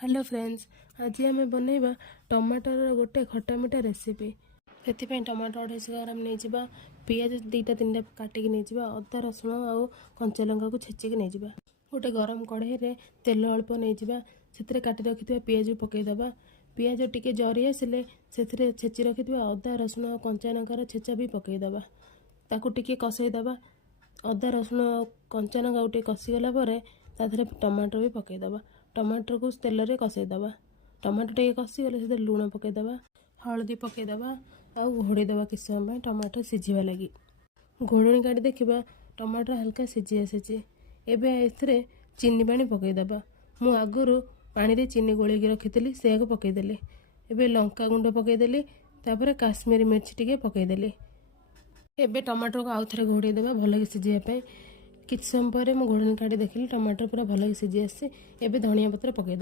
Hello friends, आज आम बनइबा टमाटर गोटे खटा मिठा रेसिपी। से टमाटर 250 ग्राम नहीं, पियाज 2-3टा काटिक नहीं, अदा रसुण आउ कंचा लंका को छेचिक नहीं, गोटे गरम कढ़ाई रे तेल अल्प नहीं, से काटी रखि पियाज पकईदबा। पियाज टिके जरी आसिले से छेची रखि अदा रसुण और कंचा लंकार छेचा भी पकईदबा। ताकू टिके कसईदबा। अदा रसुण कंचा लंका टे कसीगला टमाटर भी पकईदबा। टमाटर को तेल रे कसईदबा। टमाटर टे कसीगले से लुण पकईदबा, हलदी पकईदबा आउ घोड़ीदबा किस समय टमाटर सिझा लगी। घोड़णी काढ़ी देखा टमाटर हल्का सिझी आसी। एबे एथरे चीनी पानी पकईदबा। मु आगुरु पानी रे चीनी गोलेकी रखी से पकईदेली। एबे लंका गुंड पकईदेली, तापर काश्मीरी मिर्च टिके पकईदेली। एबे टमाटर को आउ थे घोड़ीदेबा भल सिझापी। किछ समय पर घोड़णी काढ़ी देखिली टमाटर पूरा भल सिझी आसी। एबे धनिया पत्र पकईदबा।